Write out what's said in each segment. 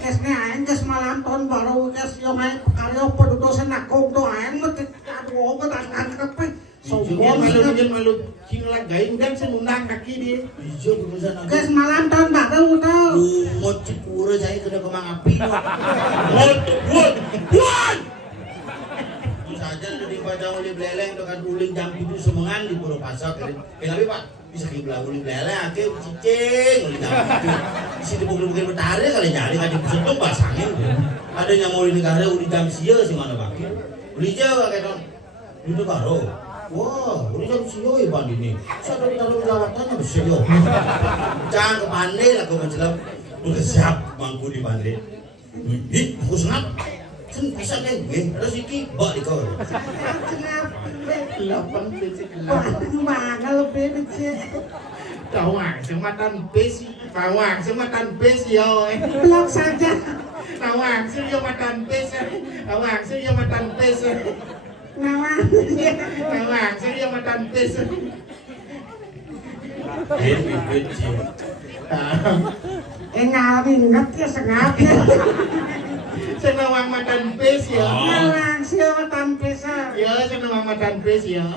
kesne aing geus malam tahun baru geus yo main karya pedudosan aku tuh aing mah aduh kok tak angkat pe. Soalnya malu sing lagain dan senundang kaki dia. Ijo urusan aku. Geus malam tahun baru tuh. Lumut cikure saya kena kemang api. Woi. Saja di padang uli beleleng dengan uling jam 7 semengan di Pulau Pasar. Kenapa Pak? Bisa kiblah uli beleleng ake cicing uli jam 7. Isi dibukul-bukul betari kali nyari kan dipusutung basangin. Ada yang mau di negara uli jam sia sih mana Pak? Uli jawa kayak dong. Itu karo. Wah, uli jam sia ya Pak ini. Saya taruh jawatannya besar yo. Jangan ke pandai lah kau menjelam. Udah siap mangku di pandai. Ih, aku senang. Kan bisa kan gue, terus iki bak di kau. Lapang pesi kelapa. Mana lebih kecil. Tawang sematan pesi, tawang sematan pesi yo. Blok saja. Tawang sematan pesi, tawang sematan pesi, Nawang. tawang sematan pesi. Ini kecil. Ngalami ingat ya sengaja. Senawang matan pesi yo. Nawang siapa tampesa. Ya, senawang matan pesi yo.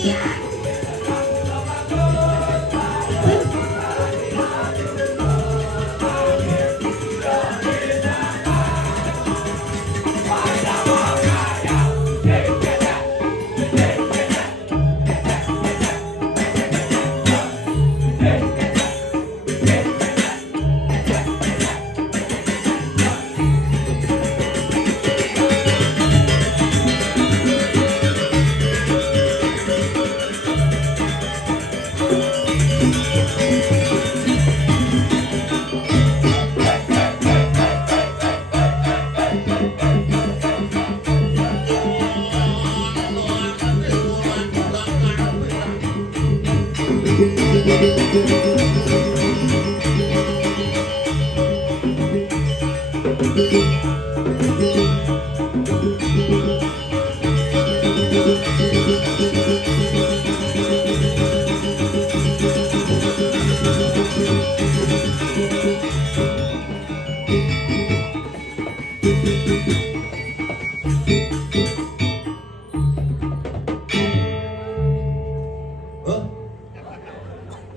Hah?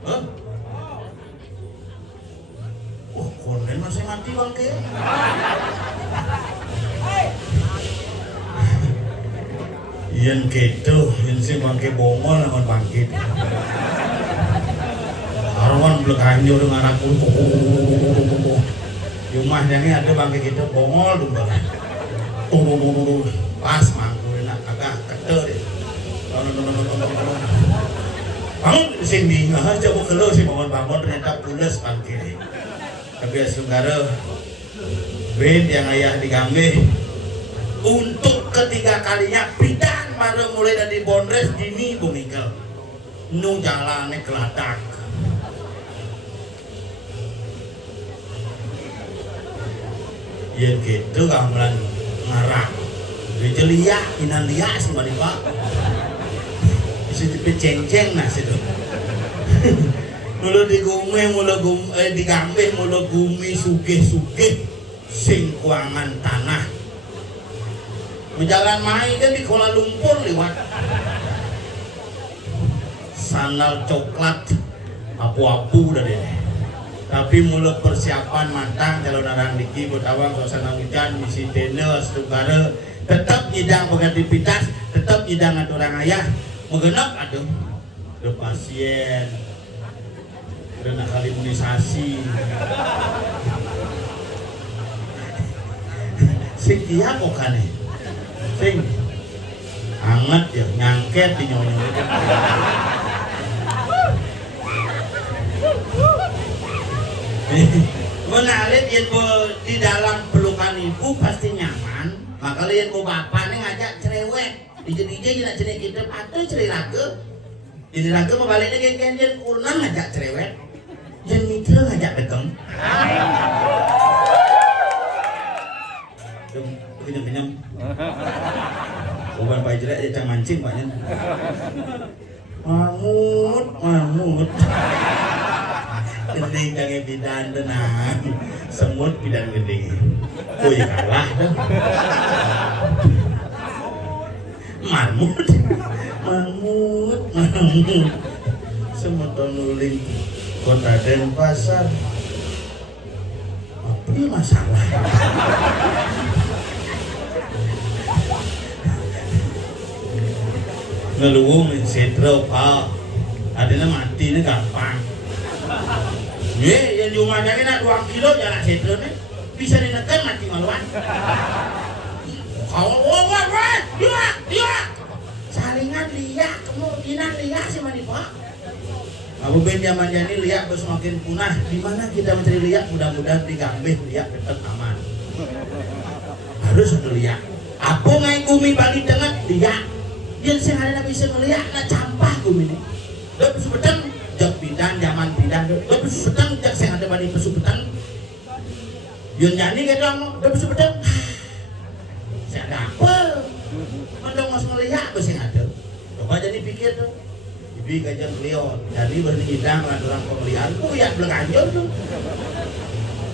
Hah? Oh, konden masih mati bangke. Yen gitu, yen sing bangke bongol lawan bangkit. Arwan blekanjur ngarak Rumah ini ada bangke gitu bongol tuh bang. Pas mangkul nak agak keter. Bangun sini nggak aja mau keluar sih bangun ternyata pulas bangke. Tapi saudara band yang ayah digambeh untuk ketiga kalinya pidan baru mulai dari Bondres dini Bumingkel nu jalannya kelatak ya gitu gamelan ngarang dia liak inan liak sih bani pak bisa dipeceng-ceng nah situ mula digume digambeh mula gumi sugih-sugih sing kuangan tanah berjalan main kan di Kuala Lumpur lewat sandal coklat apu-apu dari ini tapi mulai persiapan matang calon orang diki bertawang suasana hujan misi tenis tugara tetap nyidang beraktivitas tetap nyidang atau orang ayah menggenap aduh ada pasien ada kali imunisasi sing dia kok kan sing hangat ya nyangket di nyonya menarik yang di dalam pelukan ibu pasti nyaman maka lihat bu bapaknya ngajak cerewet dijadi jenak kita atau ceriraga jadi raga membaliknya geng-geng ulang ngajak cerewet dan mitra ngajak dekeng kenyam-kenyam bukan Pak Jelek dia mancing paknya mamut gede jangan bidan tenang semut bidan gede kuy kalah dah mamut semut nuling kota Denpasar apa masalah ngeluung sentro pak adanya mati ini gampang yang diumumkan nak 2 kilo jalan sentro nih bisa dinekan mati maluan dia saringan liak kemungkinan liak sih mani pak Abu Benjamin Jani liak semakin punah di mana kita mencari liak mudah-mudahan digambeh liak tetap aman harus ada liak apa ngai bumi Bali dengan liak yang sehari bisa ngeliat na campah bumi ini udah pesupetan jak pindah zaman pindah udah pesupetan jak sehari ada bani pesupetan yang Jani gitu udah pesupetan saya ada apa mandang mas ngeliat bisa ada coba jadi pikir tuh ibi gajah beliau jadi bernidang ada orang pemeliharaan kok ya belum anjur tuh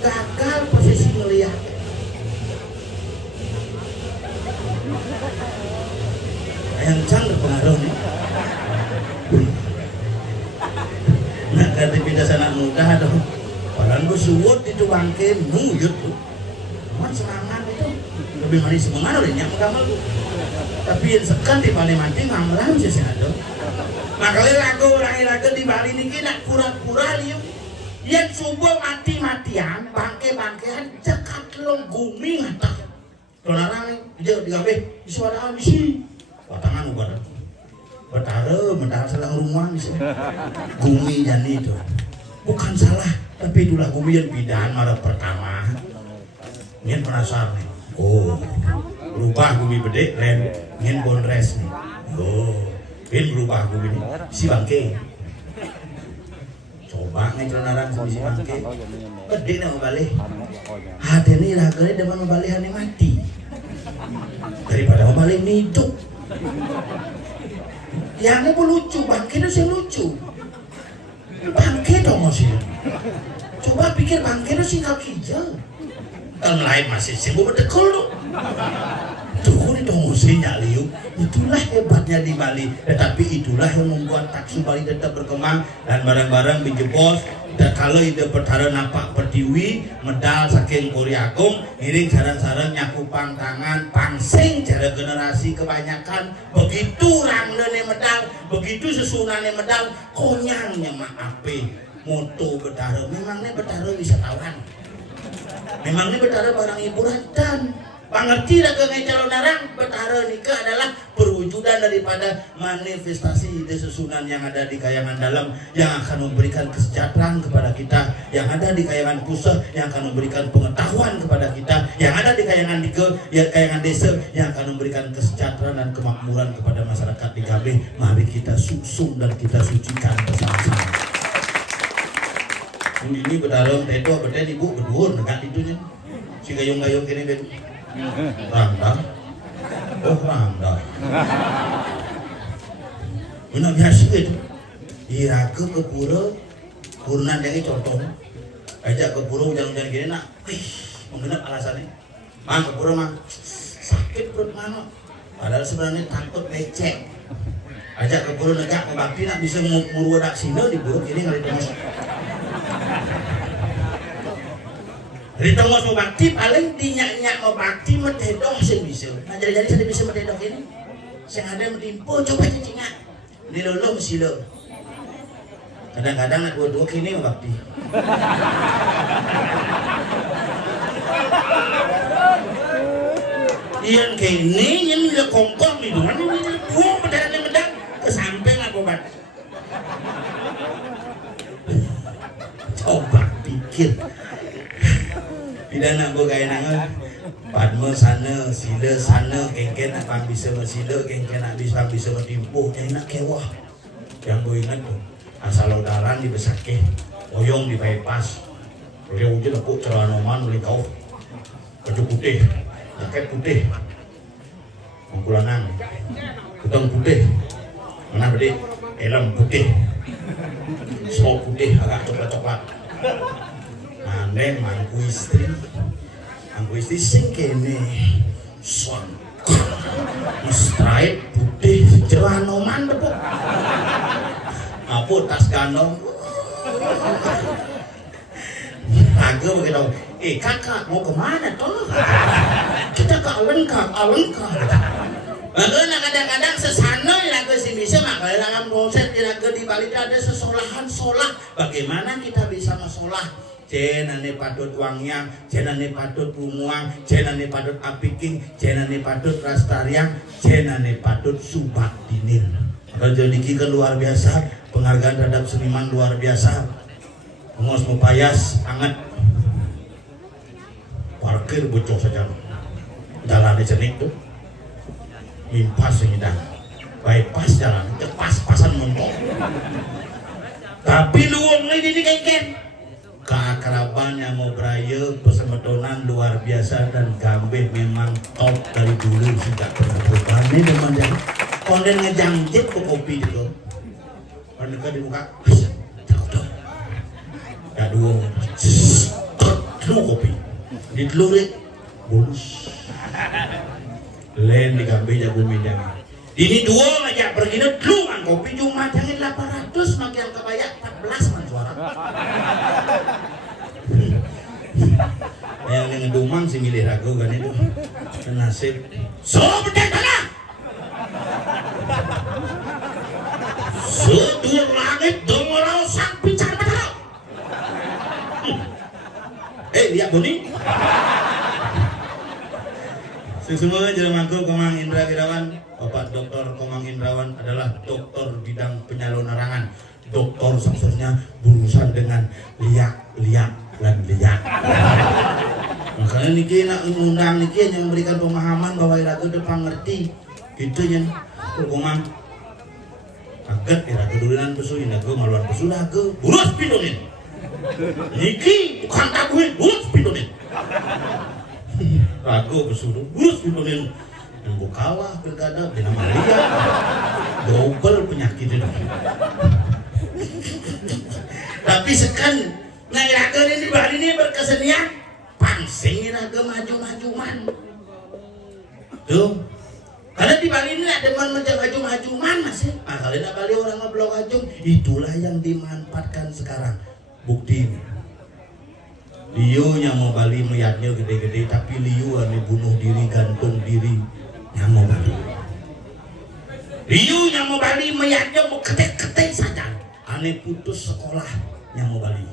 gagal posisi ngeliat Encang berpengaruh nih. Nah, kreativitas anak muda dong. Padahal gue suwut itu bangke nuyut tuh. Cuman semangat itu lebih manis semangat udah nyak gamal tuh. Tapi yang sekan di Bali mati ngamalan sih sih ada. Makanya lagu di Bali ini nak pura-pura liuk. Yang subuh mati-matian, bangke-bangkean cekat long gumi ngata. Kelarang dia digawe di suara di sini. Watangan ubar. Betara selang rumah di sini. Gumi jadi itu. Bukan salah, tapi itulah gumi yang bidan marah pertama. Ingin penasaran nih. Oh, berubah gumi bedek lain ingin bonres nih. Oh, ingin berubah gumi ini si bangke. Coba ngecelanaran sama si bangke. Bedek nak balik. Hati ini raganya depan balik hane mati. Daripada balik ini hidup. Yang ini pun lucu, bangke itu sih lucu. Bangke dong masih. Coba pikir bangke itu sih kaki hijau. Kan lain masih sibuk bertekul tuh. Tuh ini dong musinya liuk. Itulah hebatnya di Bali. Tetapi itulah yang membuat taksi Bali tetap berkembang dan barang-barang dijebos. Dan kalau ide petara napak pertiwi, medal saking Korea Agung, ngiring sarang-sarang nyakupang tangan, pangsing cara generasi kebanyakan. Begitu rangne medal, begitu sesunane medal, konyangnya maape. Moto betara, memangnya betara wisatawan. Memangnya betara barang hiburan dan pangerti lah ke calon narang. Betara nikah adalah perwujudan daripada manifestasi ide susunan yang ada di kayangan dalam yang akan memberikan kesejahteraan kepada kita, yang ada di kayangan pusat yang akan memberikan pengetahuan kepada kita, yang ada di kayangan kayangan desa yang akan memberikan kesejahteraan dan kemakmuran kepada masyarakat di Gabe. Mari kita susung dan kita sucikan bersama-sama. Ini berdarung teto betul ibu berdua dekat itunya. Si gayung-gayung kini ben. Rangda. Oh rangda. Mana biasa itu. Iraku ke pura, purna jadi contoh. Ajak ke pura hujan-hujan gini nak. Wih, mengenap alasannya. Mang ke pura mang. Sakit perut mana? Padahal sebenarnya takut lecek. Ajak ke pura negak bakti nak bisa ngurus dak sino di pura kini ngali tengok. Dari tengok mau bakti paling dinyak-nyak mau bakti mededong sih bisa. Nah jadi saya bisa mededong ini. Saya ada mentimpo coba cacingnya. Di lolo mesti lo. Kadang-kadang nak dua-dua kini mau bakti. Yang kini yang dia kongkong itu mana dia buang medang ke samping aku bat. Coba pikir. Pidana bo gaya nangan padma sana sila sana kengken nak bisa bersila kengken nak bisa bertimpuh yang nak kewah yang gue ingat tuh asal laudaran di besake oyong di bypass beliau je lekuk celana man oleh kau baju putih jaket putih mangkulanang kutang putih mana bedi helm putih semua putih agak coklat-coklat. Neng mangku istri sing kene son stripe putih celana man bepuk apa tas ganong agak begitu kakak mau kemana toh kita ke Alengka makanya kadang-kadang sesana lagu si bisa makanya dalam proses di Bali ada sesolahan solah bagaimana kita bisa ngesolah jenane patut wangyang, jenane patut pumuang, jenane patut apiking, jenane patut rastariang, jenane patut subat dinin. Raja Diki kan luar biasa, penghargaan terhadap seniman luar biasa. Ngos mupayas, anget. Parkir bocor saja. Jalan cenik tuh. Mimpas sengidang. Bypass jalan, pas-pasan mentok. Tapi luang ini kengken. Keakraban yang mau beraya persemetonan luar biasa dan Gambeh memang top dari dulu sejak berapa ini memang jadi konten ngejangjit ke kopi juga mereka dibuka jauh ya dua kopi ditelurik bulus lain di Gambeh jago minyak Ini dua aja pergi dulu man kopi cuma jangan 800 makin kebayang 14 man suara. Yang ngedumang si milih ragu kan itu nasib. So betul tanah. Sedur langit dongorau sang picar mata. Lihat Boni. Semua jelemaku Komang Indra Wirawan, Bapak Dr. Komang Indrawan adalah doktor bidang penyalonarangan. Doktor sebenarnya berurusan dengan liak dan liak. Makanya niki nak undang niki yang memberikan pemahaman bahwa iraga depan ngerti. Gitu nya. Komang. Kaget iraga duluan pesu inaga maluan pesu naga. Burus pinonin. Niki tukang tabuhin burus pinonin. Ragu bersuruh burus pinonin. Yang kalah pilkada bina Maria. Double penyakit itu. Tapi sekan ngiraga ini bari ini berkesenian pangsing iraga maju-majuman. Tuh. Karena di Bali ini ada maju-majuman masih. Kalian Bali orang ngeblok ajung, itulah yang dimanfaatkan sekarang. Bukti ini. Liu yang mau Bali melihatnya gede-gede, tapi Liu ane bunuh diri, gantung diri yang mau Bali. Liu yang mau Bali melihatnya mau ketek-ketek saja, ane putus sekolah yang mau Bali.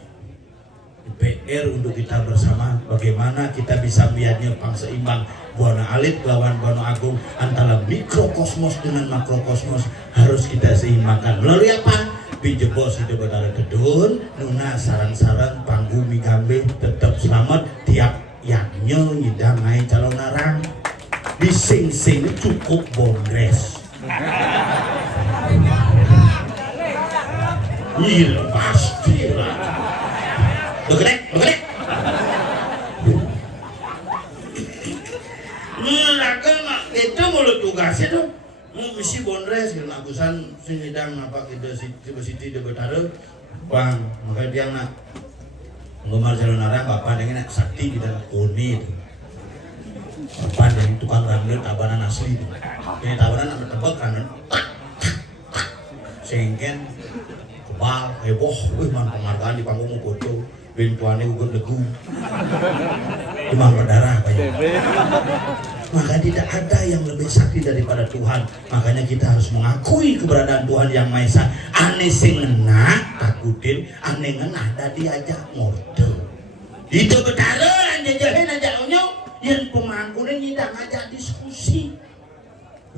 PR untuk kita bersama, bagaimana kita bisa melihatnya seimbang Buana Alit lawan Buana Agung, antara mikrokosmos dengan makrokosmos harus kita seimbangkan. Melalui apa? Pinjebos itu betara dedun, nuna sarang-sarang panggung migambe tetap selamat tiap yaknya nyidang ngai calon narang di sing-sing cukup bongres. Iya pasti lah. Begrek. Ngelakan itu mulut tugasnya tuh. Misi bondres karena agusan sinidang apa kita siti de betara bang maka dia nak ngomar calon narang bapak dengan sakti kita koni itu bapak dari tukang rambut tabanan asli itu ini tabanan nak tebak kan sengken kebal heboh man penghargaan di panggung foto bintuannya ukur degu demam berdarah banyak. Maka tidak ada yang lebih sakti daripada Tuhan. Makanya kita harus mengakui keberadaan Tuhan yang Maha Esa. Ane sing ngena takutin, ane ngena ada diajak ngorde. Itu betara jajahin aja onyo yang pemangkunya tidak ngajak diskusi.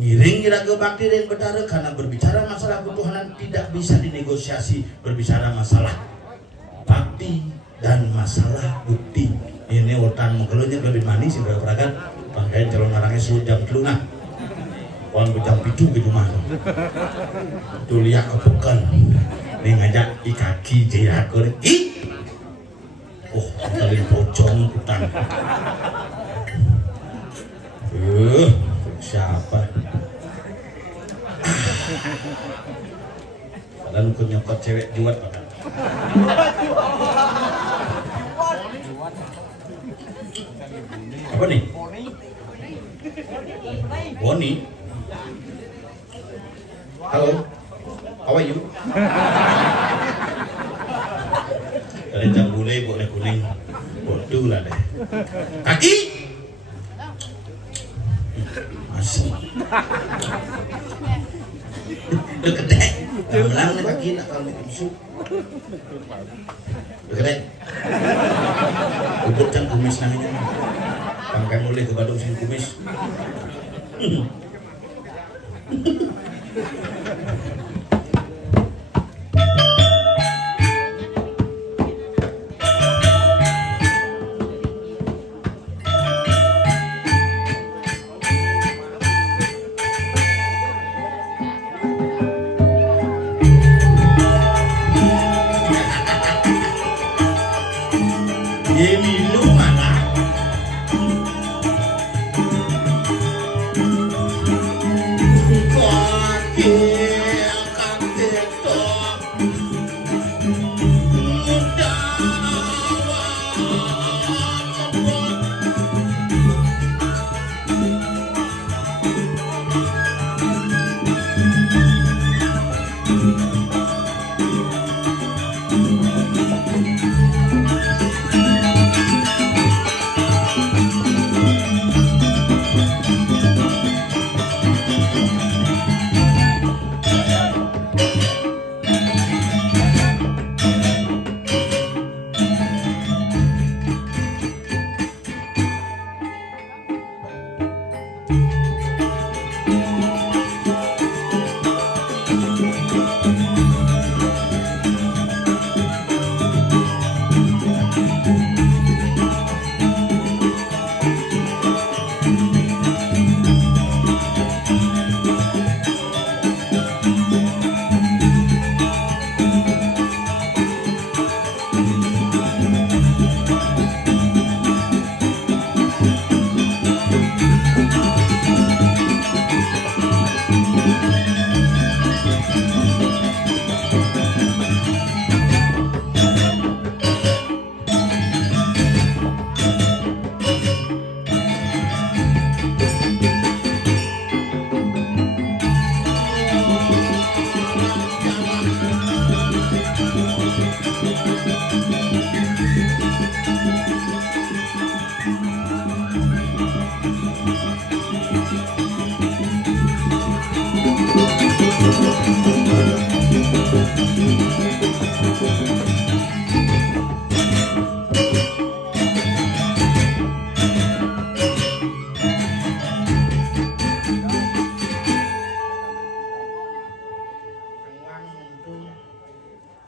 Ngiring kira ke bakti dan betara karena berbicara masalah ketuhanan tidak bisa dinegosiasi. Berbicara masalah bakti dan masalah bukti. Ini urutan mengkelunya lebih manis sudah peragat. Bangkain calon narangnya suruh jam telunah. Wan jam pitu ke rumah. Tuh lihat kebukan. Ini ngajak di kaki jaya korek. Oh, kalian pocong hutan. Siapa? Padahal aku nyokot cewek juat makan. Apa nih? Boni. Halo. How are you? Kalian jam boleh kuning. Bodoh lah deh. Kaki. Masih. Udah gede. Belang nih kaki nak kalau busuk. Udah gede. Ubud kan kumis namanya. Bangkai mulai ke Badung sini kumis.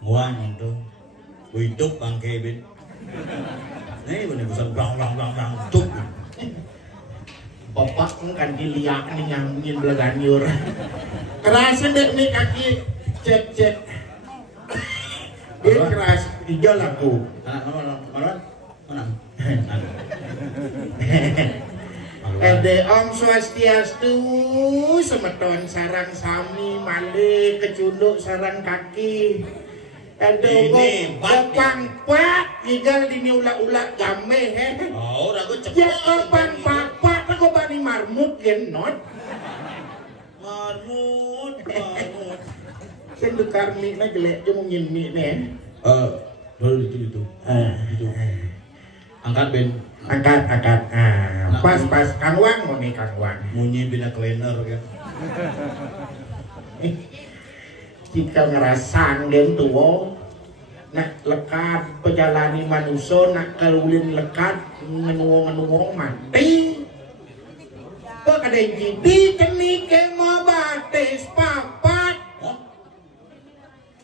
Muang itu hidup bangke bin ini bener bukan bang tuh bapak kan dilihat nih nyambungin belaganyur kerasa deh nih kaki cek dia keras hijau laku mana Ede Om Swastiastu semeton sarang sami malih kecunduk sarang kaki Ede Gopang Pak igal dini ula-ula game oh udah gue ya Gopang Pak aku bani marmut genot marmut sendu karmi na jelek jemungin mi nih baru itu angkat Ben angkat pas Kang Wang mau nih Kang Wang munyi bina cleaner kan jika ngerasaan gen tuwo nak lekat pejalani manusia nak kelulin lekat ngenuong mati pekadai jadi keni kemo batis papat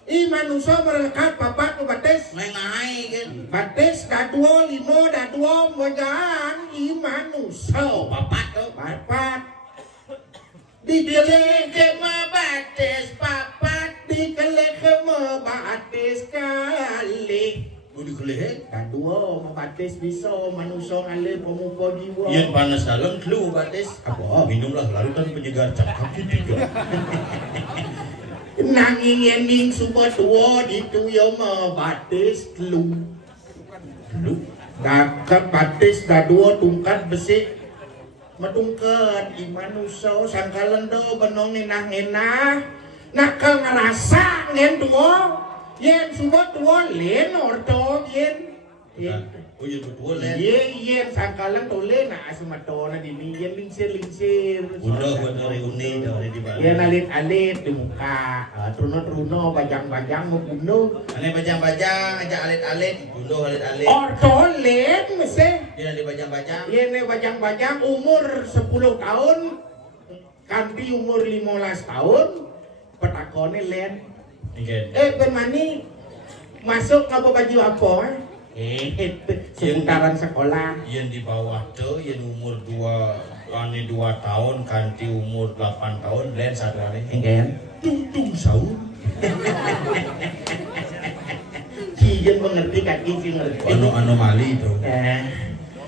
i manusia berlekat papat ke batis mengai kan batis daduo limo daduo mojan i manusia papat tuh papat dikele kemo batis papat dikele kemo batis kali udah kelih daduo batis bisa manusia ngalih pemuka jiwa yang panas dalam flu batis apa minumlah larutan penyegar cakap itu nanging ending suba tuwa dituyo batis lu dakat batis daduo tungkat besi matungkat imanuso sangkalendo benong ngenah nakal ngerasa ngen tuwa yen suba tuwa len orto yen oh iya betul ya yen sangkalan tole na asumatona dini yen lingsir udah buat dari uni dari di bawah yen alit di muka truno bajang mau bunuh ane bajang aja alit bunuh alit orto len mese dia di bajang yen bajang umur 10 tahun kanti umur 15 tahun petakone len bermani masuk ke baju apa seputaran sekolah yang di bawah tuh yang umur 2 tahun kanti umur 8 tahun len satu hari tung saun kijen mengerti kaki sih ngerti anomali itu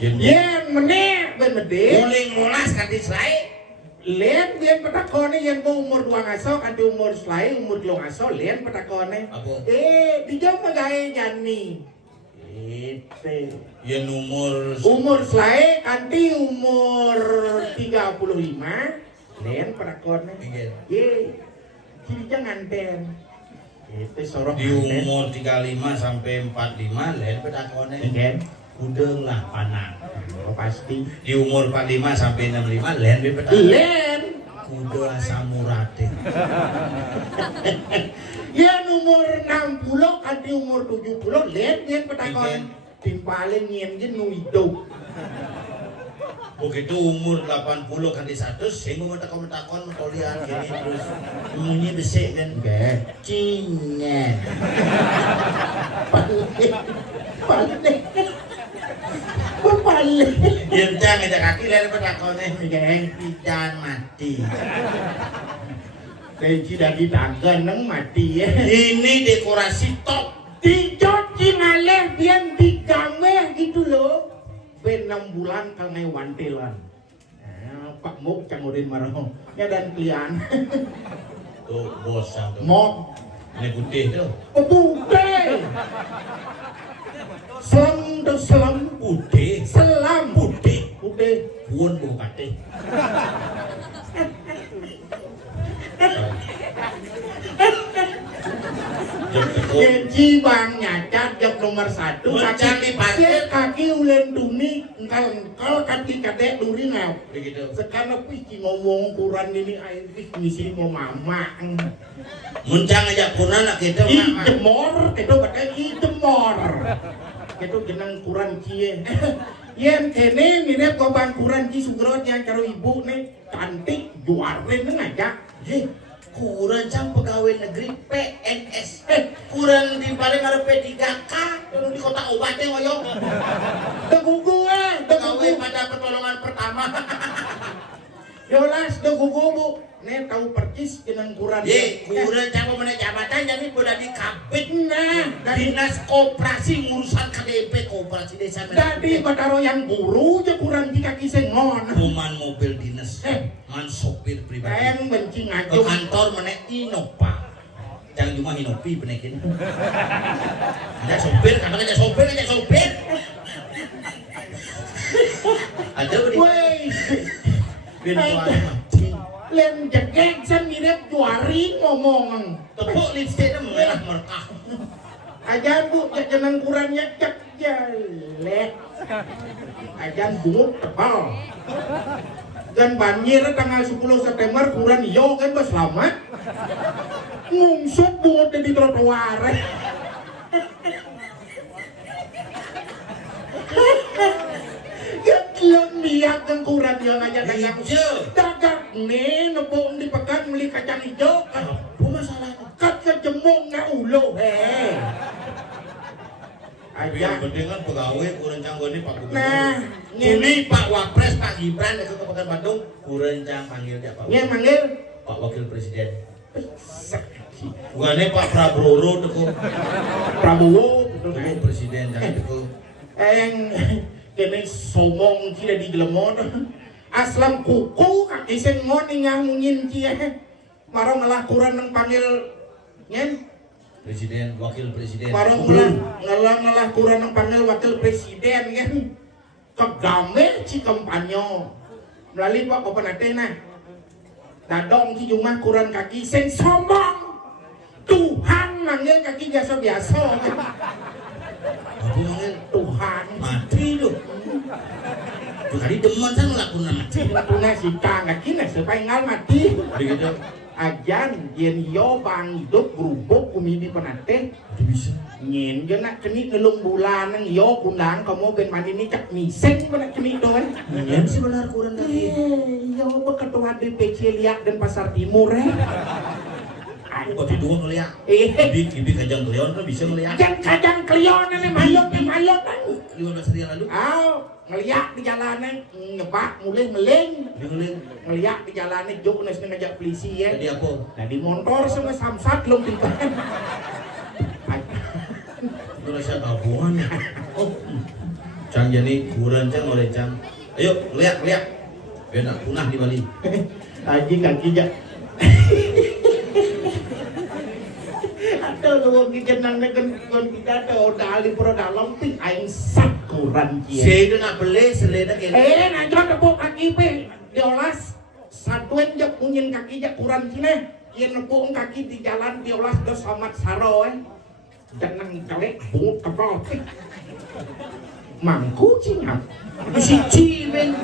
yen meneh ben mede muling mulas kanti selai len yen petakone yen mau umur 2 ngaso kanti umur selai umur 2 ngaso len petakone dijam magae nyani yang umur selai kanti umur 35 len petakone kiri jangan ten itu sorok di umur 35 sampai 45 len petakone udeng lah panang pasti di umur 45 sampai 65 len petakone len kuda samurate yen umur 60 kanti umur 70 len yen petakone timpalen yen nu hidup begitu umur 80 kanti 100 sing metakon tolian gini terus munyi besik kan cinge paling yen jang ada kaki len petakone pidan mati Kenci dagi tagan nang mati ya. Ini dekorasi top. Dijot cingaleh biang digameh gitu loh. Ben 6 bulan kangai wantelan. Pak Mok cangurin marah. Ya dan klian. Tuh bos tuh. Mok. Ini putih tuh. Putih. Selam putih. Selam putih. Buon bupati. Kenci bang nyacat nomor 1 Muncang di parkir. Sia kaki ulen duni engkal kaki kadek duri ngau. Begitu. Sekarang pih ngomong kuran ini air pih misi mau mama. Muncang aja kuna nak kita I jemor, kita pakai i jemor. Kita jenang kuran cie. Yen kene mirip kobang kuran ci sugrot yang karo ibu nih cantik juarin ngajak. Hei, kurang cang pegawai negeri PNS. Kurang di paling ada P3K. Kurang di kota obatnya ngoyong. Tegugu Pegawai pada pertolongan pertama. Yolas tegugu bu. Nih tahu percis jenang kuran. Ye, kurang cang pemenang jabatan jadi udah dikabit. Nah, dari Dinas Koperasi urusan KDP Koperasi Desa Merah. tadi bataro yang guru je kurang di kaki sengon. Buman mobil dinas, man sopir pribadi. Yang benci Ke ngaco. kantor menek Innova. Jangan cuma Inopi penekin. Ada sopir, kadang ada sopir, ada sopir. Ada beri. Woi, Bintuannya mati. lem jegek san mirip juari ngomong. Tepuk lipstiknya merah merkah. Ajan bu, jenang kurannya cek jelek. Ajan bungut tebal. Dan banjir tanggal 10 September kuran yo kan bos selamat. Ngungsut bungut di trotoar. Yang lihat kan kuran yang aja dagang. Hijau. Dagang nih nepuk dipegang beli kacang hijau. Apa masalahnya? Kat kejemung na ulo Yang aja penting kan pegawai kurang canggung ini Pak Gubernur. nah Ini Pak Wapres Pak Gibran ke Kabupaten Bandung kurang cang panggil dia Pak. nya manggil Pak Wakil Presiden. Bukannya Pak Prabowo tuh Prabowo Tuh Presiden jangan tuh. yang kene somong tidak digelemon aslam kuku kaki sengon ngangungin cia marong ngalah kuran nang panggil nyen Presiden, Wakil Presiden. marong ngalah kuran nang panggil wakil presiden kan kegame ci kampanyo melalui Pak Kopenate nah dadong ci jumah kuran kaki sen sombong Tuhan manggil kaki biasa-biasa Aku manggil Tuhan mati lu. Tuh kali demen sang lakukan mati. tuna si kaki na sepaingal mati Begitu. ajan yen yo bang hidup grubuk kumidi penate Itu bisa. nyen je nak keni nelung bulan nang yo kundang kamu ben mandi ni cak miseng benak keni doan Ini sebenar kurang dari. yo beketua DPC Liak dan Pasar Timur Kok di dua ngeliat. Ibi kajang kelion kan bisa ngeliat. kajang klion ini mayot 15 hari yang lalu. ngeliat di jalanan ngebak mulai meleng Dia ngeliat. ngeliat di jalanan juk nes ngajak polisi ya Jadi apa? di motor sama samsat belum tiba Itu rasa tabungan ya. Oh. Cang jadi kurang cang oleh cang. Ayo lihat. Biar nak punah di Bali. Aji kaki jak ada lu kenang dengan kita ada dali pro dalam ping aing sak kuran cia Saya itu nak beli seleda kene. najwa tepuk kaki pe diolas satuen jak punyin kaki jak kuran cina yen nepuk kaki di jalan diolas do samat saro jangan kalek bungut kepala pe mangku cina siji men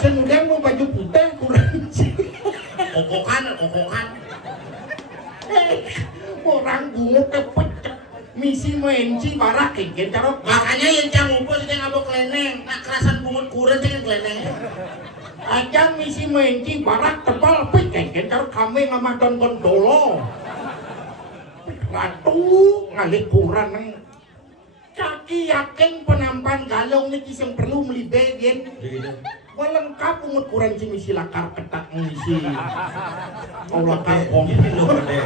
senudang mau baju putih kuran Kokokan. orang bungut pecah misi menci barak kayak cara Makanya yang cang ngumpul itu yang abok keleneng. Nak kerasan bungut kurang cang keleneng. aja misi menci barak tebal pik kayak cara kami ngamah don gondolo ratu ngalik kurang neng kaki yakin penampan galong ini kisah perlu melibet lengkap umut kurang si misi lakar ketak misi Allah karpong Ini lo gede.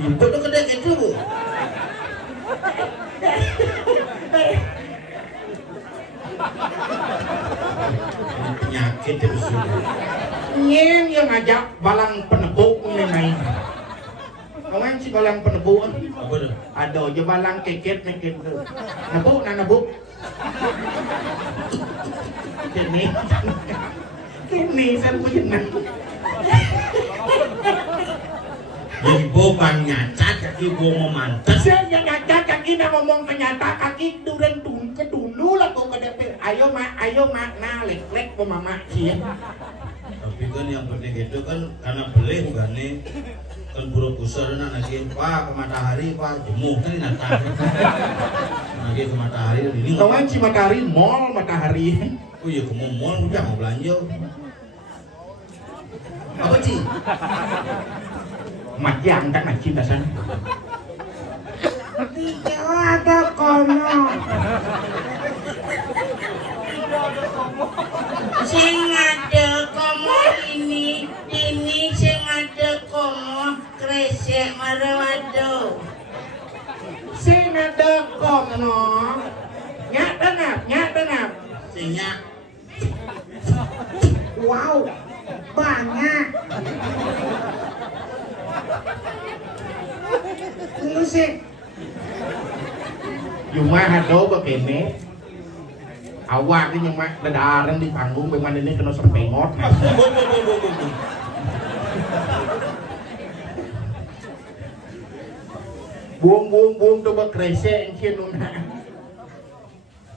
Itu tuh gede itu bu. Penyakit terus. nyen yang ngajak balang penebuk ini main kawan si balang penebuk Apa tuh? ada aja balang keket nebuk na nebuk kini san punya Ibu bang nyacat, kaki ibu mau mantas. Saya yang ngajar kaki na ngomong ternyata kaki duren ke dulu lah kok kedepil. Ayo mak, nah lek po mama sih. Tapi kan yang penting itu kan karena beli bukan nih kan buruk kusar na lagi pak ke matahari pak jemuh kan ini natang lagi ke matahari ini Kawan si matahari mall matahari. oh iya ke mall udah mau belanja apa sih Makyang kan macin dasan. Tidak ada kono. Sing ada komo ini sing ada komo kresek marawado. Sing ada kono. Nyak dengar. sehingga Wow, banyak. Lu sih, Cuma hado begini. Awak ni cuma ledaran di panggung memang ini kena sempengot. Buang coba kresek encin nuna.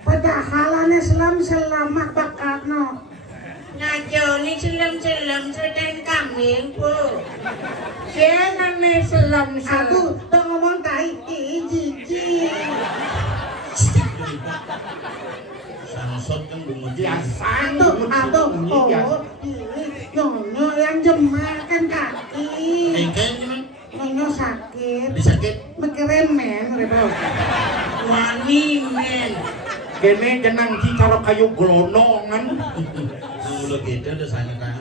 padahalannya selamat bakatno. Ngajo ni selam sedang kambing po. Jangan nih selam. Aku tuh ngomong tai jiji. sangsot kan bumuji Biasa. Aduh, oh, ini nyonya yang jemakan kaki. kayaknya Nyonya sakit. disakit Mekeremen, rebel. Wani men. Kene jenang ci cara kayu glonongan. udah gitu udah sangat kan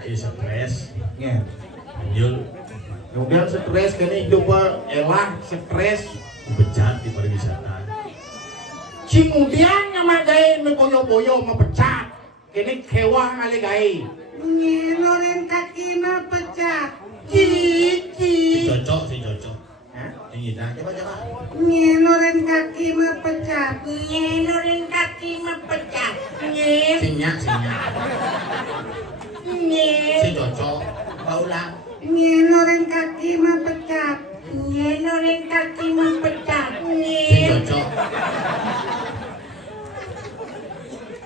ayo stres Ya. Yul Kemudian stres kene coba elah stres. becat di pariwisata Kemudian nama gawe me boyo-boyo mepecat. Kene kewa ngale gawe. Nyeloren kaki na pecat. Cici. si cocok Hah? ini dah coba Nyeloren kaki na pecat. Nyelurin kaki mepecah. sinyak si cocok paulang Nyeloren kaki na pecat. Nyelurin kaki mepecah. si cocok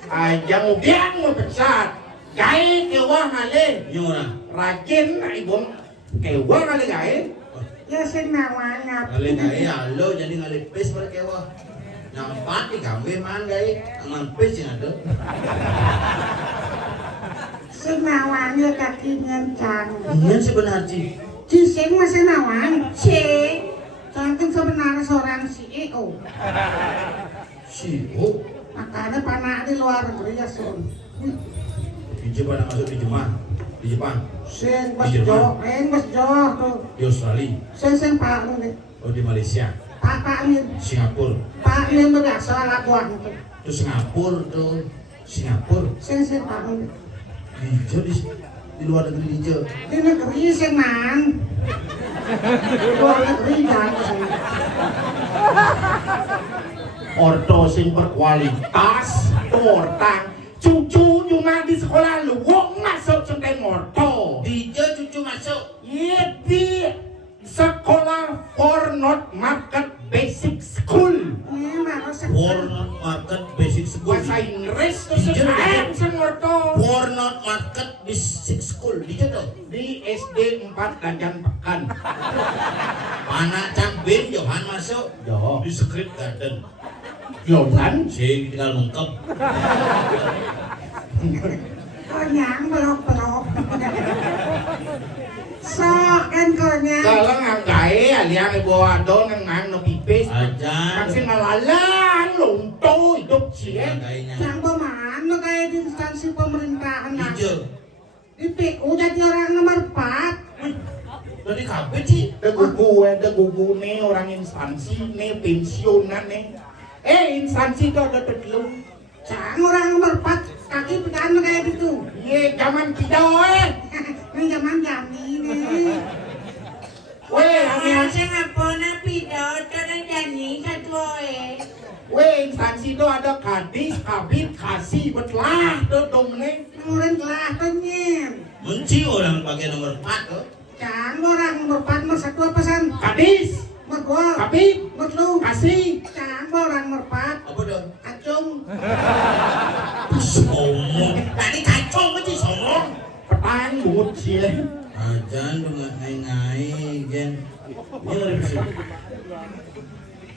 Ajang ubiang mepecat. Gawe kewa ngale. nyora Rajin ibon kewa ngale gawe. Ya senawanya. kali gaya halo jadi ngalipis pada kewa nampak di gawe man gaya ngampis yang ada Senawanya kaki ngencang. iya sebenarnya Cising masih nawan. Cek. Cantik sebenarnya seorang CEO. sibuk Makanya panak di luar negeri ya son. di Jepang masuk di Jepang Sing Di Jerman. bas joh tuh. di Australia Sing pak nih. oh di Malaysia Pak nih. Singapura Pak nih berasa labuan tuh. terus Singapura Sing pak nih. di luar negeri di Di negeri sing man. Luar negeri jangan. Ordo sing berkualitas, tortang, cucu cuma di sekolah lu, wong masuk sampai ordo. di cucu masuk Iya di sekolah for not market basic school. Ini mah Warnot Market Basic School Bahasa Inggris tuh Iya, sekarang sang ordo. Warnot Market Basic School di tuh Di SD 4 Ganjan Pekan. anak campin Johan masuk Yo, di Secret Garden Yohan. sih tinggal lengkap konyang belok. Sok kan konyang. Kalau ngangkai aliang ibu ado nang no pipis. aja Masih ngalalang lonto hidup cie. kayaknya Yang bagaimana kayak di instansi pemerintahan lah. hijau Di PU jadi orang nomor 4. dari kabel sih Degugu nih orang instansi nih pensiunan nih. Instansi itu ada terlalu. Jangan orang nomor 4 kaki pegang kayak gitu. Iya zaman kita Ini zaman jami nih. Orang sing ngapona pidato nang jani katwoe. Instansi itu ada kadis, kabit, kasih, betlah, tuh dong nih. Orang telah penyen. menci orang pakai nomor 4 tuh Jangan orang merpat satu pesan. Kadis, Mertua. kapit, Merlu. kasih. Jangan orang merpat. Apa dong? Acung. Somong. Tadi kacau kan sih somong. Petang bungut sih. Ajan dong ngai-ngai gen. Ini lagi sih.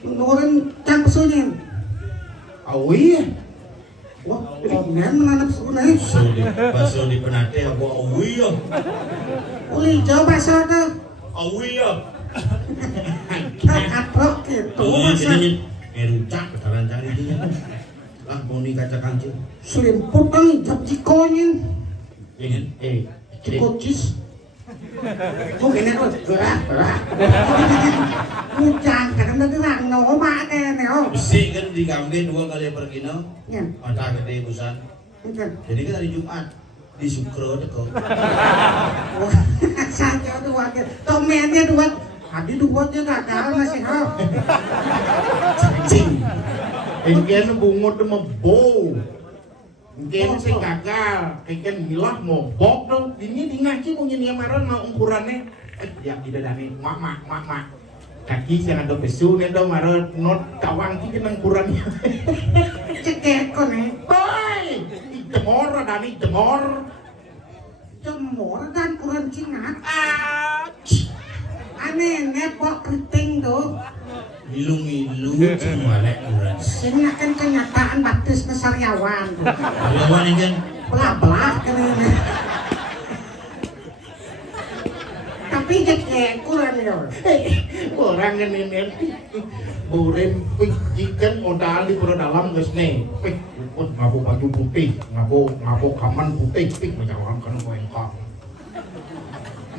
Orang cang pesunya. Awi. Wah, komen menanam sunai. Baso di penate aku awi ya. Uli jauh bahasa tuh. Awi ya. Katrok gitu Iya, masa. jadi ngerucak ketarancang itu ya. Lah mau di kaca kancing. Selimput kan jam jikonyin. Ingin? Kocis. Mungkin itu berat. Ujang kadang tadi orang noma kayak neo. Besi kan di Gambe 2 kali pergi no. Ya, Mata gede busan. mungkin. Jadi kan hari Jumat di Sukro teko. Saja dua ke. Tomennya dua. Habis dua aja gagal masih ho. Cing. Engken bungut mebo. Engken sing gagal, engken milah mobok dong. Ini di ngaji mau nyanyi maron mau ukurannya. Ya tidak dani, mak. Kaki sing ada besu nih dong maron not kawang ki kenang ukurannya. Cekek kok nih. Boy, jemor dani jemor. Jemur dan kurang cingat. Aneh nepok keriting tuh. Ilu-ilu cuma lek kurang. Ini akan kenyataan baptis Nesaryawan. Lawan ini kan Belah-belah kan ini. Tapi cekek kurang ya. Orang yang ini burin pijikan modal di pura dalam guys nih. Pun ngabuk baju putih, ngabuk kaman putih, pik menjawab kan koengkong.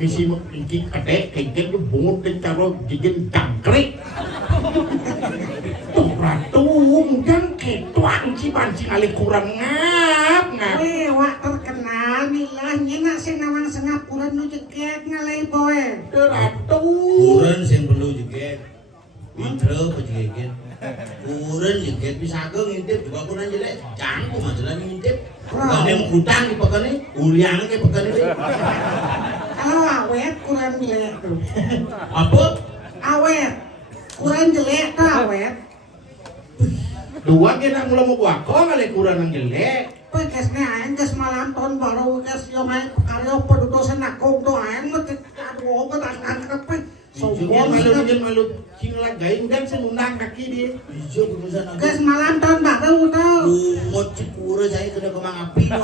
Misi mengki kedek kengken itu bungut dan caro jigin jangkrik. Tuh ratu mungkin ketuan ciban kali kurang ngap. Wak terkenal milahnya nak senawang Singapura nu cekek ngalai boy. Ratu. kurang sing perlu juga. Intro apa juga? Kurang juga bisa ke ngintip juga kurang jelek. Jangan kok majalah ngintip. Bukan yang hutang di pekan ini, uliang ke pekan ini. Kalau awet kurang jelek tuh. Apa? Awet kurang jelek tuh awet. Dua kita mulai mau buat kok kali kurang yang jelek. Kesnya aing kes malam tahun baru kes yang aing karya pedudosan nakong tuh aing mesti aduh ketaskan kepe. Sombong malu cinglah gaing dan senundang kaki dia. Hijau berusaha nanti. Kes malam tahun baru tuh. Lumut cikura saya kena kemang api tuh.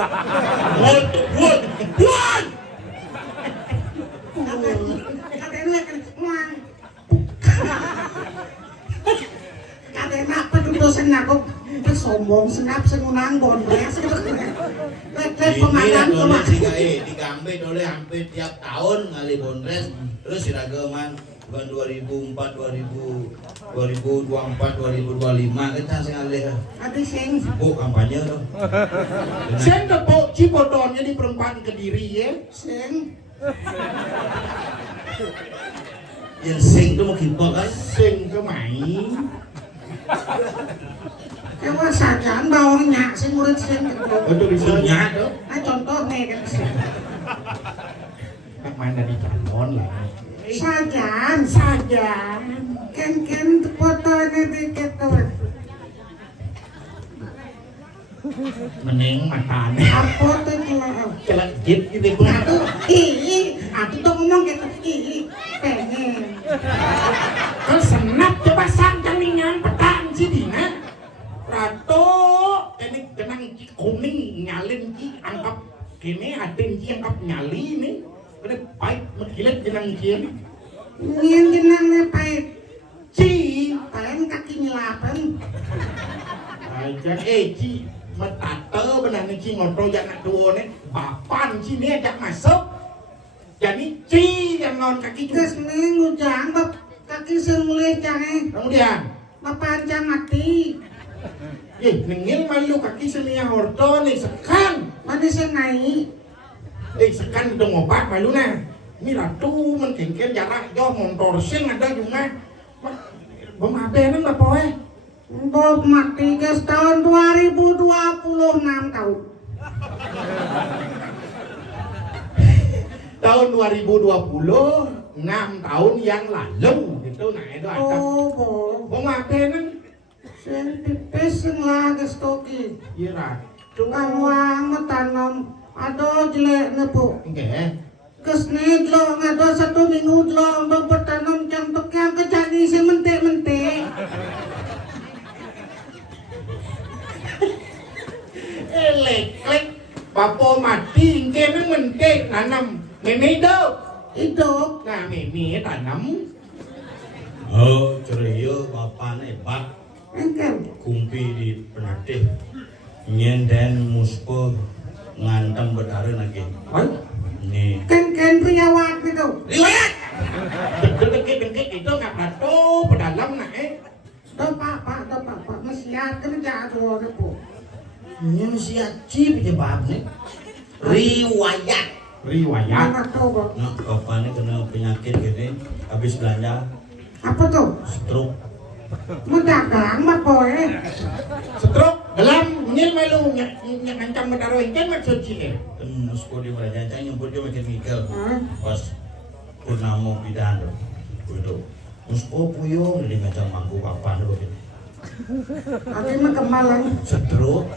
Buat. Katanya kan muang. Katanya pedudosan nakong sombong senap senunang bondres gitu. Lek pemadam Dole cuma. sih di Gambe dole hampir tiap tahun ngali bondres. Terus siragaman bukan 2004, 2024, 2025 kita sing ngalih. Adi sing Kampanye tuh. Saya tepuk Cipodonnya di perempatan Kediri ya. sing Yang sing tuh mau kipak kan? Sing kemain. Ewa sajaan bawahnya sing murid sing gitu. Betul bisa. Punya tuh. Nah contoh nih kan sing. Nak main dari calon lah. Sajaan ken fotonya dikit tuh. Meneng matanya. Apa tuh kalau Celak jit gitu pun. Atuh tuh ngomong gitu pengen. Kalau senap coba sangkan yang petang sih dina. Ratu ini kenang kuning nyalin ki angkap kini aden ki angkap nyali nih. Kena baik mengkilat jenang ki. Nyen jenangnya pahit. Ci. Kalian kaki nyelapan. Aja ci metata benar nih ci ngobrol jangan dua nih. Bapan ci nih ajak masuk. Jadi ci yang non kaki juga. Terus nih ngujang bab kaki sing mulai jangan. Kemudian Papanjang mati. nengil malu kaki seni horto nih sekan. Mana sing naik? Sekan udah ngobat malu nah. Ini ratu menkengken jarak jauh motor sing ada juga. Bemabenan apa weh? Bob mati guys tahun 2026 tahun. tahun 2020, 6 tahun yang lalu gitu. Nah itu ada. Oh, Kok ngapain? sing pipis sing lagi stoki. Iya. Kawang tanam aduh jelek na po. Nggih. Kesni dlo nga 1 minggu dlo ang bertanam cantok yang kejadi si mentik-mentik. Elek-lek. Bapo mati, kene mentik nanam. Meme hidup. Hidup. Nah, meme tanam. Oh, ceria bapak hebat. Engkel. Kumpi di penatih. Nyenden muspo ngantem betara lagi. Nih. Ken priawat itu. Riwayat. Dengkit itu nggak batu pedalam nak Do pak, mesiat kerja tuh na po. Ini mesti acip penyebab nih. Riwayat. Riwayat. Apa tuh, Bang? Nah, bapaknya kena penyakit gini, habis belanja Apa tuh? stroke. Mendagang mah poe. Stroke dalam nyil melu ngancam medaro ingin maksud sih. Muspo di kerajaan nyebut dia makin mikir. Hah? Pas purnama bidan tuh. Itu. Muspo puyung di macam mangku papan tuh. Tapi mah kemalan. Stroke.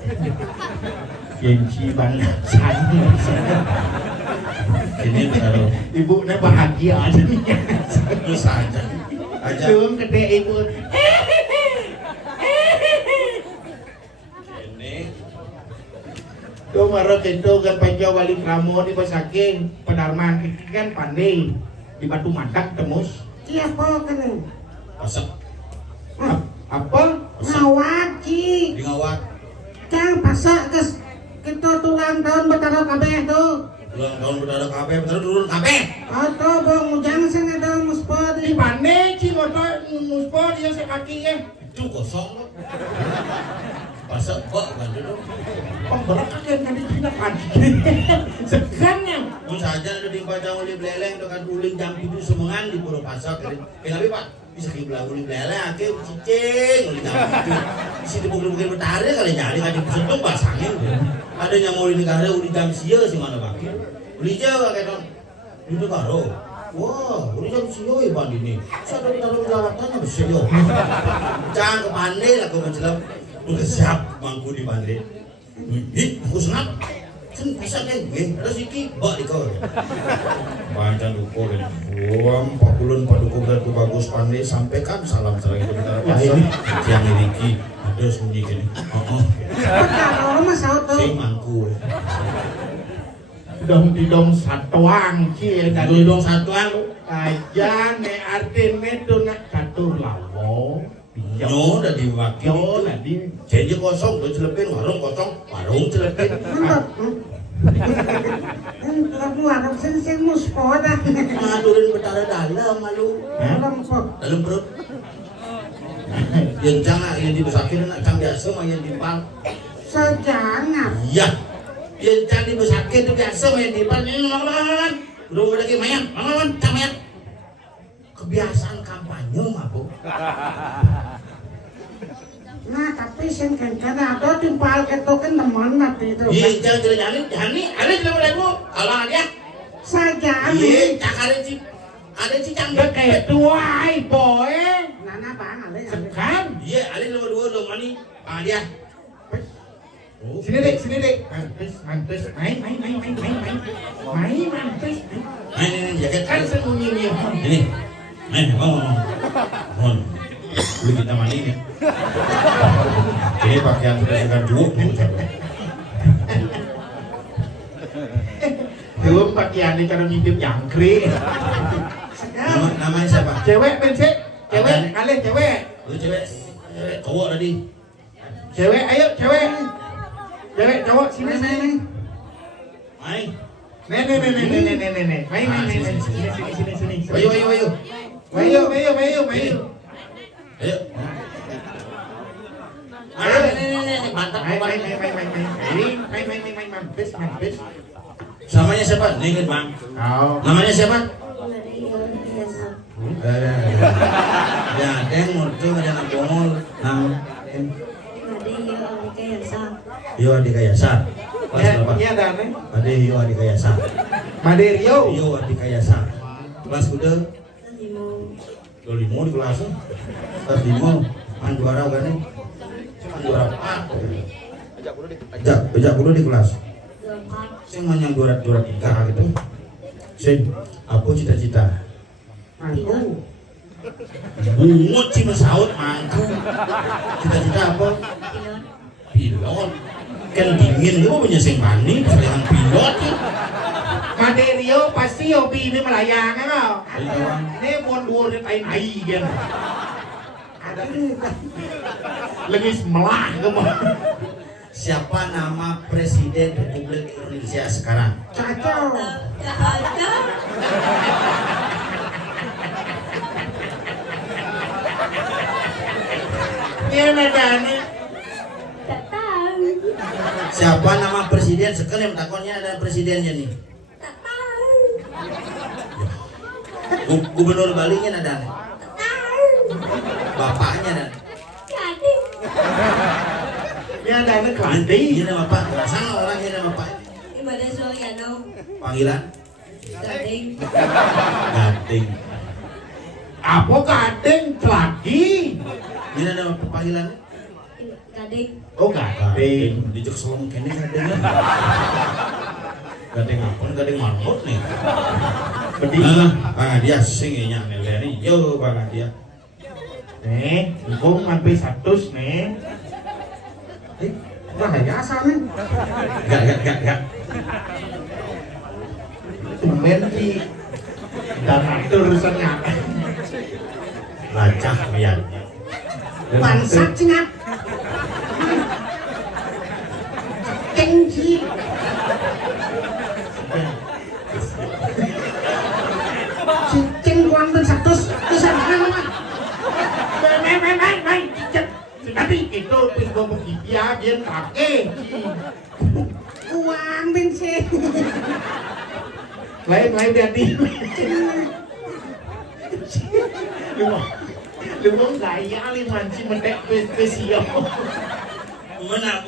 Genci banget Ini kalau ibu bahagia aja nih. terus aja. Aja. Belum gede ibu. Ini Tuh maro kento kan panjau wali kramo di pasaking pedarman kan pandai di Batu Madak temus. Siapa kene? pasak Apa? Ngawat ci. di ngawat. Kang pasak kes kita tulang tahun betara kabeh tuh. Ulang tahun berdarah kabeh, betul turun kabeh. Atau bang ujang sing ada muspo Di di mana ci motor muspo dia sekaki ya. Itu kosong loh. Pasak kok kan dulu. Oh berat kan tadi tidak kan. Segannya. Mun saja ada di padang uli beleleng dengan uling jam 7 semengan di Puro Pasak. Kenapa Pak? Bisa kiblah uli beleleng ake cicing uli jam 7. Isi dibukir-bukir betari kali nyari kan disentuh pasangin. Ada yang mau di negara uli jam sia sih mana Pak? Uli Jawa kayak don. Itu karo. Wah, uli jam sia ya Pak ini. Saya dari taruh jalatannya besar yo. Jangan ke pandai lah kau menjelam. Udah siap mangku di pandai. Ih, aku senang. Kan bisa kan gue, ada siki bak di kau. Panjang duko dan buang pakulun paduko bertu bagus pandai sampaikan salam salam itu kita pasang yang miliki ada sunyi gini. Betara mah saut tuh. Sing mangku. Dong satuang ci Dulu dong satuan. aja ne artine tuh nak catur lawo. Nyo udah diwakil. Yo nanti Janji kosong, tuh celepin warung kosong, warung celepin. Mantap. Lagu warung sing muspo dah. Ngadurin betara dalam malu. Dalam kok. Dalam perut. Yang jangan yang dibesakin nak cang biasa mah yang dipal. Sejangan. Iya. Yang cang dibesakin itu biasa mah yang dipal. Ini lawan. Udah lagi mayan, lawan cang mayan. Kebiasaan kampanye mah Bu. Nah, tapi sing kan ada timpal ketoken teman nanti itu. Iya, jangan jani, ada di dalam lagu. Kalau ada, Sajangan. iya, cak ada ci cang kayak tuai boy. Nana bang, ale. Sekan. Iya, ada nomor 2 lo mani. Dia. Oh, Sini dek. Mantus. Main. Main mantus. ini jaket Kan sembunyi nih. ini. Mohon. Lu kita mandi nih. Ini pakaian berdasarkan duo. Belum pakaian ini kalau ngintip jangkrik. Namanya siapa? Cewek pensek. Cewek kalian cewek. Lu cewek. Cowok tadi. Cewek ayo cewek. Cewek cowok sini. Main. Nih. Main. Sini. Ayo. Ayo. Ayo. Mantap. Main. Mampis. Namanya siapa? Nih Bang. Namanya siapa? Ya, deng murtu ada nak bongol. Yo Adika Yasa. Kelas berapa? Nya ada nih. Ade Rio Adikayasa. Maderio. Rio Adikayasa. Kelas kuda. Kelas 5 di kelas. Kelas 5. An juara kan nih? An juara apa? Ajak kuda di kelas. Sing manyang juara 3 gitu. Sing, apa cita-cita? Mangku. Bungut sih mesaut mangku. Cita-cita apa? Pilot. Kan dingin lu punya sing mani, dengan pilot ya. Maderio pasti hobi ini melayang kan? Iya. Ini buat dua tain ai kan. Ada lagi semelah kamu. Siapa nama Presiden Republik Indonesia sekarang? Cacau. Ini ada nih. Tak tahu. Siapa nama presiden sekarang? Takonnya ada presidennya nih. Tak tahu. Gubernur Bali nya ada. Tak tahu. Bapaknya ada. Gading. Ini ada nih kelanti. Ini nama bapak. Sama orangnya nama bapak. Ibadah Suryano. Panggilan? Gading. Gating. Apa kadeng lagi? Ini nama panggilannya? Gading. Oh gading. Dijok selong kene gading. Gading apa? Gading marmut nih. Bedi. Bang dia singnya nih. Yo bang dia. Nih, ibu ngambil 100 nih. Bahaya asalnya. Gak. Tumben di dan atur urusannya. Lacah lian. Bansat cingap. Cengji. Cing kuang ben 100 bisa mana? Main. Tapi itu pintu begitu biar pakai. Uang bensin. Lain jadi. Lu gaya liman sih mendek spesial. Mana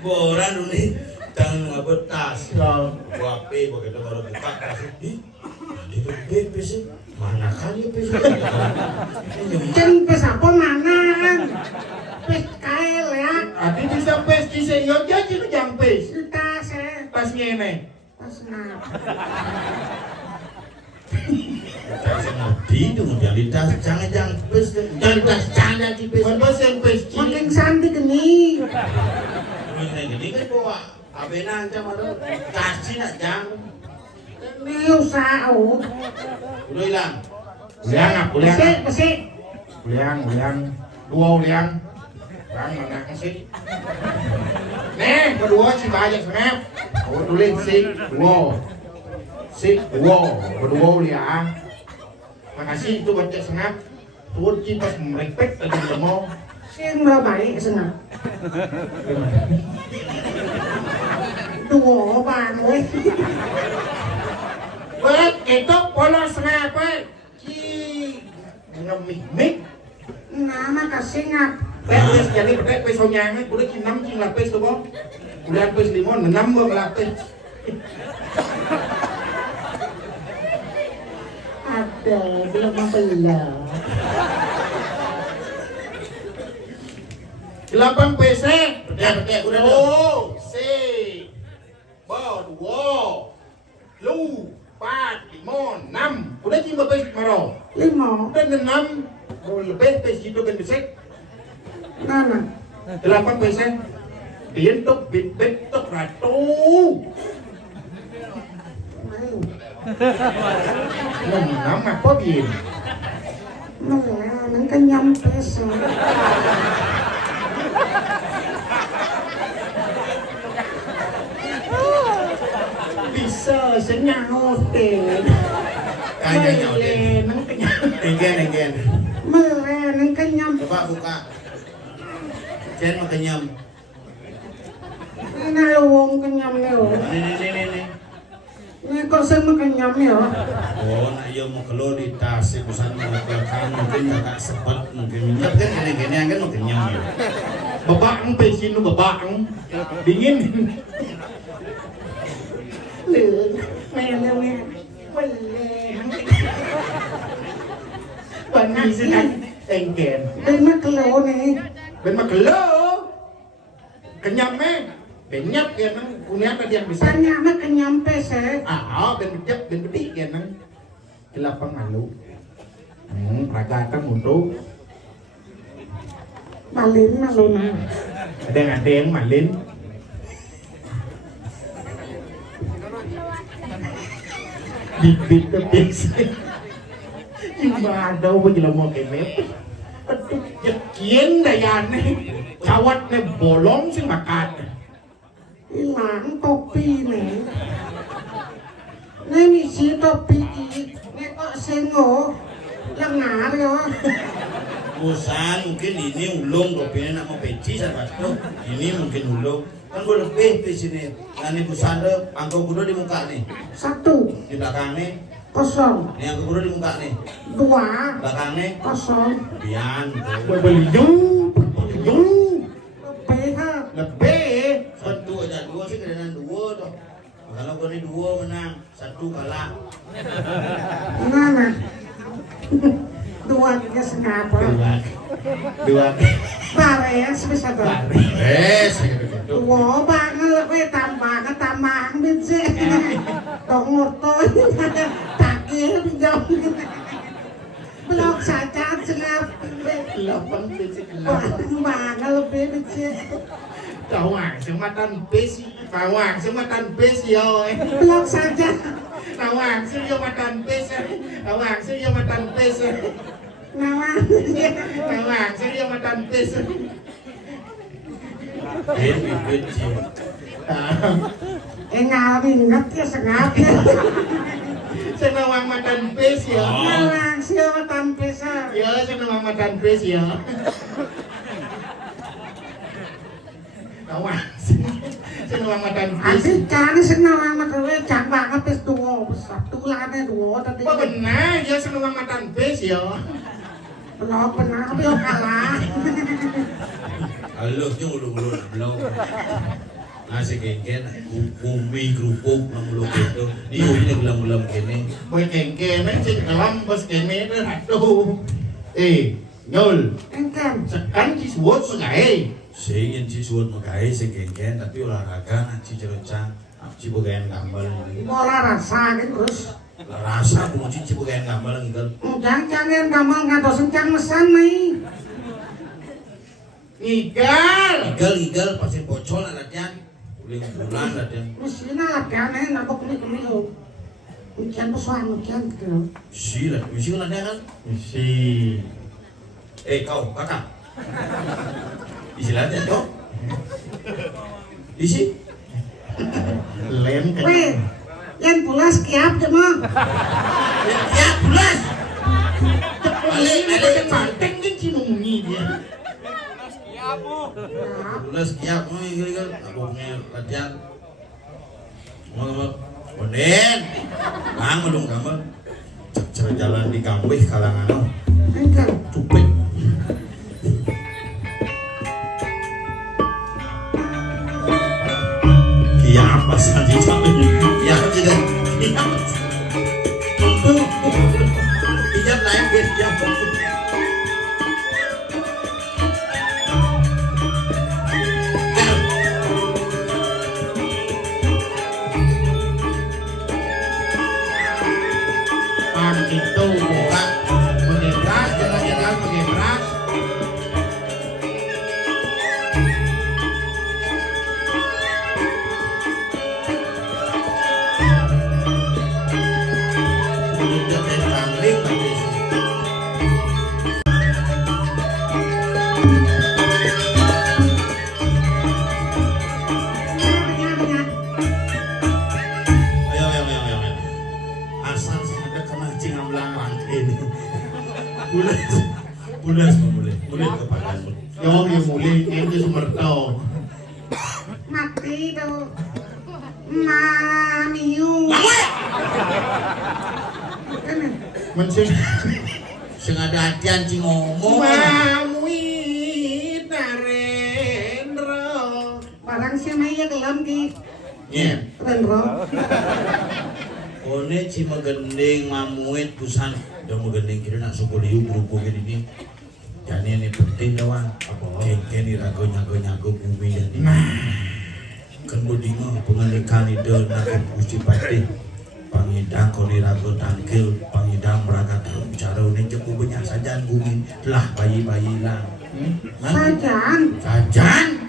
boran nih dan ngabut tas. Wape begitu baru buka tas. Ih, itu BP sih. Mana kali BP sih? Ceng pes apa mana? Pes kail ya. Adi bisa pes di sini aja jadi jang pes. Tas Pas ngene. tas nah. Di itu mau tas jangan pes jangan tas canda di pes. Pas yang pes Makin santai geni. Ini kan bawa abena aja malu kasih nak jang. Ini usaha oh. Udah hilang. Besik. Uliang. Dua uliang. Uliang mana sih? Nih, kedua si banyak senep. Aku tulis dua. Kedua uliang. Makasih itu baca senep. Tuh pas merepek tadi demo. Sing baik senang. Dua bang weh. Wait, itu pola senep. Ci ngemik. Nama kasih ngap. Pes jadi pedek pes honyangan, kuda cinam cing lapis tuh bang. Kuda pes limon, 6 bang lapis. Ada belum membelah. 8 PC. Pedek udah dong. Oh, si. Bo, 2. Lu, 4, limon, 6. Kuda cing lapis marau. 5. Udah 6. Mau lebih pes itu kan besek. Mana? 8 PC. Dientuk bit tok ratu. Ngomong apa bin? Melah nang kenyam pes. Bisa senyaut deh. Kayaknya nyaut. Nang kenyang. Enggen. Melah nang kenyam. Coba buka. Jen mau kenyam. Ini wong kenyam nih. Nih. Ini kok saya mau kenyam ya? Oh, nak iya mau keluar di tas, pesan mau belakang mungkin agak sepet mungkin. Ya kan gini kan mau kenyam ya. Babakang pesin lu babakang. Dingin. Lường mẹ leo mẹ lẹ Bạn gì sẽ đánh Anh kèm Bên mắt lỗ này. Bên mặt lỡ Kenyam Ben nyap kaya nang Kunyat na diyan bisa Tanya mak kenyampe se. Ben nyap ben beti kaya nang Kilapang malu Ragatan untuk Malin malu na. Ada yang malin Bibit na bisa Yung mga daw ba gila mo kay Mep Aduh, yakin na yan Cawat na bolong sing makat Hilang topi nih. Ini misi topi ini kok sengo. Lengar ya. Busan mungkin ini ulung topinya nama peci sama tuh. Ini mungkin ulung. Kan gue lebih di sini. Ini busan deh, angkau kuda di muka nih. 1 Di belakangnya. kosong. Ini angkau kuda di muka nih. 2 Belakangnya. kosong. Bian. Beliu Lebih ha. Lebih Satu aja dua sih kedengaran dua tuh. Kalau gue ini dua menang, satu kalah. Mana? 2 3 sengapa. Dua Bares bisa tuh. Gitu. Dua banget lebih tambah biji. Tong ngurtoy. Takil jauh. Blok saja senap. 8 biji Banget lebih biji. Tawang sematan besi Tawang sematan besi yo Blok saja. Tawang sematan besi Tawang sematan besi Nawang. Tawang sematan besi Benci. Ngalih ingat ya sengap. Senawang matan besi yo Nawang siapa tanpa sa. Yo senawang matan besi yo Tawang senawang matan besi Asik kan senawang makanya cak banget pes dua besar. Tulangnya dua tadi. Apa benar ya senawang matan besi yo Benar tapi kalah. Halo, yung ulo-ulo na blow. Nasi kengken, bumi kerupuk ng ulo gitu. Di uwi naglam-ulam kini. Boy kengke men sing kelam bos kene aduh nyol Engkan. kan si suwot segae Sige, si suot magkaya si kengken, tapi olahraga na si cerucang, si bagayan gambal. Bola rasa gitu terus. Rasa kung si bagayan gambal ang igal. Jangan gamal ngadosin cang mesan nih. igal Igal, pasti pocol na latihan. Uling bulan latihan. Mesin lah kan nabok ni kemilu. Mungkin pesuan mungkin gitu. Sila, misi ko latihan kan? si Kau, kakak. Isi latihan kau. Isi. lem Weh, yang pulas kiap cuma. Ya, bulas. balik manteng kan si mungi dia Bulas kiap, igal. Aboknya latihan. Ngomong, Bonden. Dong gambar. Cara jalan di Gambih kalangan. Engkan. Cupik. Kiap pas aja sampai. Ya, tidak. Kiap lain kiap. pang itu bukan pakai beras jalan-jalan pakai beras Tidak dari Bangling. Ayo. Asal ada kena cing amlang ini. Bulas memulai kepadamu. yo muli itu semerto Mati tuh. Mamiu. mesin Sing ada hatian cing ngomong. Mamui narendra Barang siya may gelam di Iya. Keren bro. One cima gending mamuet pusan udah mau gending kira nak suku liu berhubung ini jadi ini penting doang kengken irago nyago bumi dan ini kan bodingo pengalikan ide nak gusti pati pangidang konirago tangkil pangidang meragat bicara ini cukup banyak saja bumi lah bayi-bayi lah sajan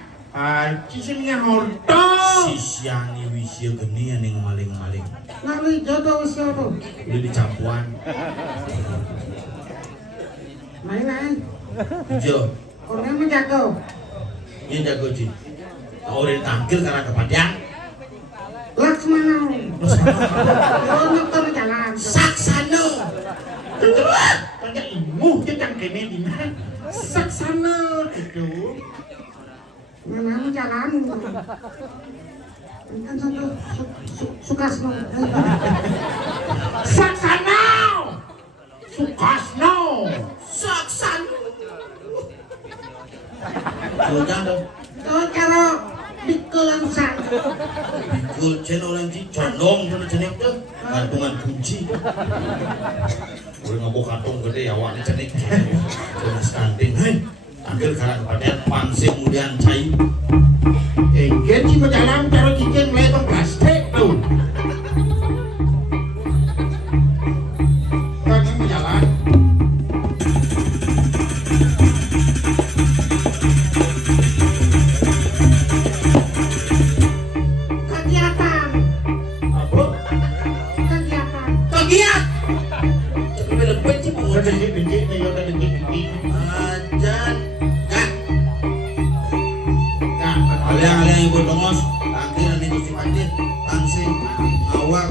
Cisingnya horto. sisiani wisya geni yang maling-maling Nali jodoh usia tuh. udah dicampuan Main. Jo Orang menjago. ini jago sih orang tangkil karena kepadang Laksmana. Oh nonton jalan. saksano Kagak imuh dia cangkeme di mana? Saksana itu. Mana jalan. Kan satu Sukasno. Saksana. Sukasno. saksano Gojang dong Oh kalau dikelansan. bikul channel orang sih condong sana cenek tuh gantungan kunci boleh ngabok kantong gede ya wak cenek kena stunting hei tangkil karena kepadang pangsi kemudian cai Engken sih berjalan cara cicing lebar plastik tuh. Kan berjalan. Kegiatan. Apa? Kegiatan. kegiat tapi lebih sih mau Udah benci nih, udah benci. ajan kan Nah, kalian yang ikut dongos tangkil nanti gusti patin pangsi awak